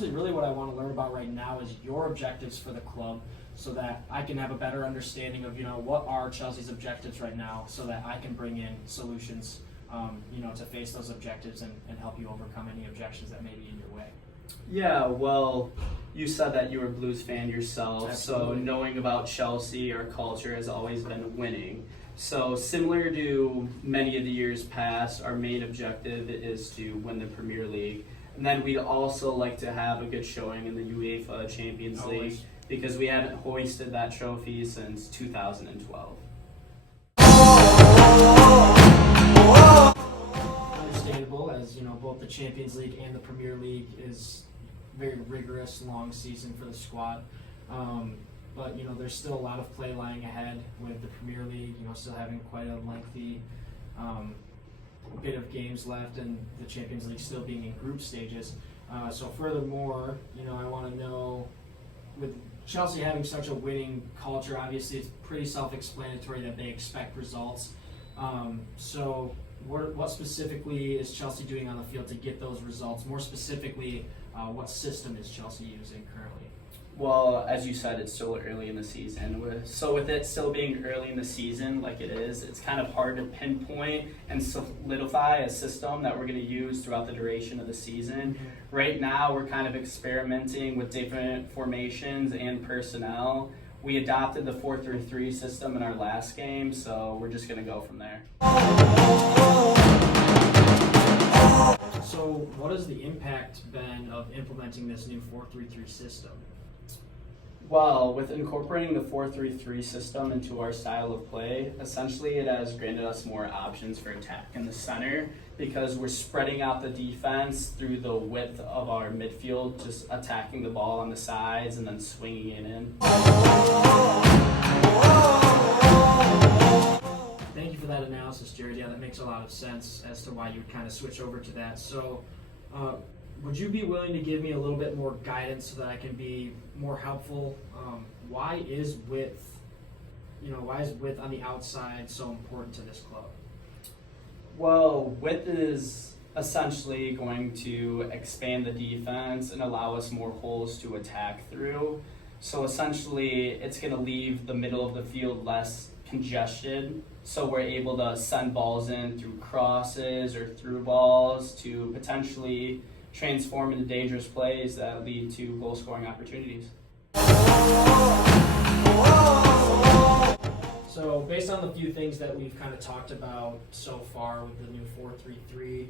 actually really what I want to learn about right now is your objectives for the club, so that I can have a better understanding of, what are Chelsea's objectives right now, so that I can bring in solutions, to face those objectives and help you overcome any objections that may be in your way. Yeah, well, you said that you were a Blues fan yourself, Absolutely. so knowing about Chelsea, our culture has always been winning. So similar to many of the years past, our main objective is to win the Premier League. And then we'd also like to have a good showing in the UEFA Champions League, Always. because we haven't hoisted that trophy since 2012. Understandable, as both the Champions League and the Premier League is very rigorous, long season for the squad. But there's still a lot of play lying ahead with the Premier League. Still having quite a lengthy bit of games left, and the Champions League still being in group stages. So furthermore, I want to know, with Chelsea having such a winning culture, obviously it's pretty self-explanatory that they expect results. So what specifically is Chelsea doing on the field to get those results? More specifically, what system is Chelsea using currently? Well, as you said, it's still early in the season. So with it still being early in the season like it is, it's kind of hard to pinpoint and solidify a system that we're going to use throughout the duration of the season. Mm-hmm. Right now, we're kind of experimenting with different formations and personnel. We adopted the 4-3-3 system in our last game, so we're just going to go from there. So what has the impact been of implementing this new 4-3-3 system? Well, with incorporating the 4-3-3 system into our style of play, essentially it has granted us more options for attack in the center, because we're spreading out the defense through the width of our midfield, just attacking the ball on the sides and then swinging it in. Thank you for that analysis, Jared. Yeah, that makes a lot of sense as to why you would kind of switch over to that. So, would you be willing to give me a little bit more guidance so that I can be more helpful? Why is width on the outside so important to this club? Well, width is essentially going to expand the defense and allow us more holes to attack through. So essentially, it's going to leave the middle of the field less congested, so we're able to send balls in through crosses or through balls to potentially transform into dangerous plays that lead to goal-scoring opportunities. So based on the few things that we've kind of talked about so far with the new 4-3-3,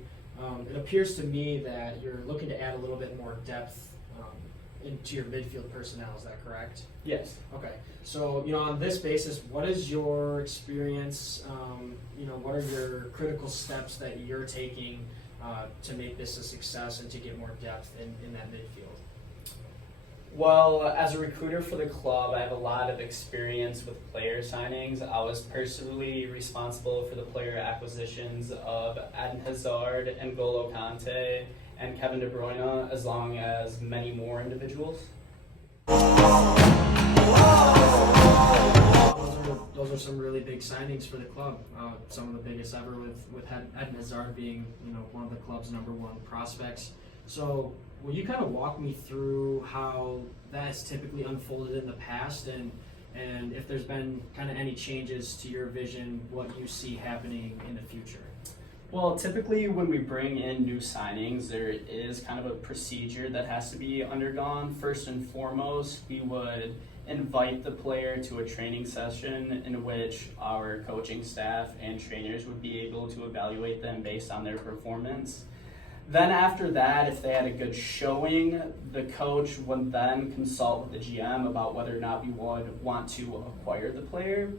it appears to me that you're looking to add a little bit more depth into your midfield personnel. Is that correct? Yes. Okay. So, on this basis, what is your experience? What are your critical steps that you're taking to make this a success and to get more depth in that midfield? Well, as a recruiter for the club, I have a lot of experience with player signings. I was personally responsible for the player acquisitions of Eden Hazard and N'Golo Kante and Kevin De Bruyne, as long as many more individuals. Those are some really big signings for the club. Some of the biggest ever, with Eden Hazard being one of the club's number one prospects. So will you kind of walk me through how that has typically unfolded in the past, and if there's been kind of any changes to your vision, what you see happening in the future? Well, typically when we bring in new signings, there is kind of a procedure that has to be undergone. First and foremost, we would invite the player to a training session in which our coaching staff and trainers would be able to evaluate them based on their performance. Then after that, if they had a good showing, the coach would then consult with the GM about whether or not we would want to acquire the player.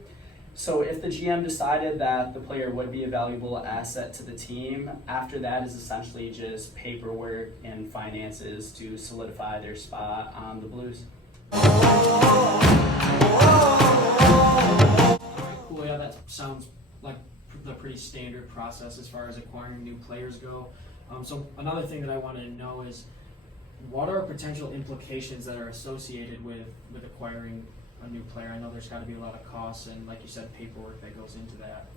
So if the GM decided that the player would be a valuable asset to the team, after that is essentially just paperwork and finances to solidify their spot on the Blues. Cool, yeah, that sounds like the pretty standard process as far as acquiring new players go. So another thing that I wanted to know is, what are potential implications that are associated with acquiring a new player? I know there's got to be a lot of costs and, like you said, paperwork that goes into that.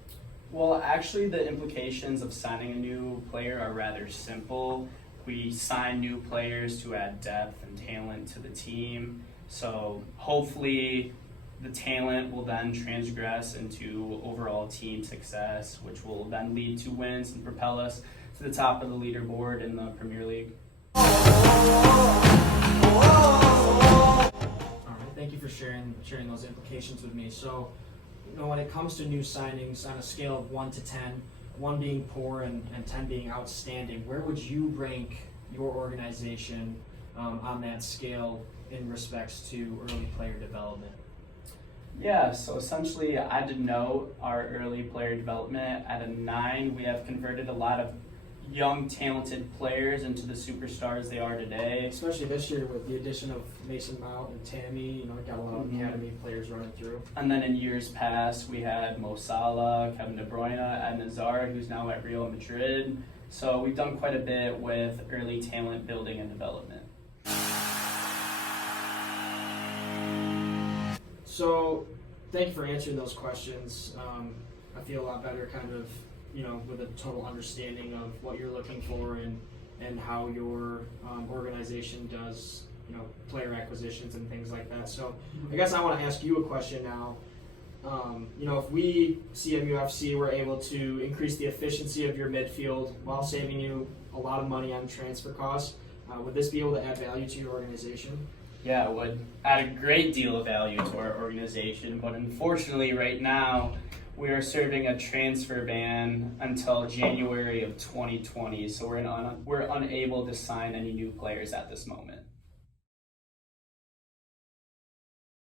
Well, actually, the implications of signing a new player are rather simple. We sign new players to add depth and talent to the team. So hopefully the talent will then transgress into overall team success, which will then lead to wins and propel us to the top of the leaderboard in the Premier League. All right, thank you for sharing those implications with me. So, when it comes to new signings on a scale of 1 to 10, 1 being poor and 10 being outstanding, where would you rank your organization on that scale in respects to early player development? Yeah, so essentially I did note our early player development at a 9. We have converted a lot of young, talented players into the superstars they are today. Especially this year with the addition of Mason Mount and Tammy, got a lot of academy players running through. And then in years past, we had Mo Salah, Kevin De Bruyne, Eden Hazard, who's now at Real Madrid. So we've done quite a bit with early talent building and development. So, thank you for answering those questions. I feel a lot better kind of, with a total understanding of what you're looking for and how your organization does, player acquisitions and things like that. So, I guess I want to ask you a question now. If we, CMU FC, were able to increase the efficiency of your midfield while saving you a lot of money on transfer costs, would this be able to add value to your organization? Yeah, it would add a great deal of value to our organization, but unfortunately right now we are serving a transfer ban until January of 2020, so we're unable to sign any new players at this moment.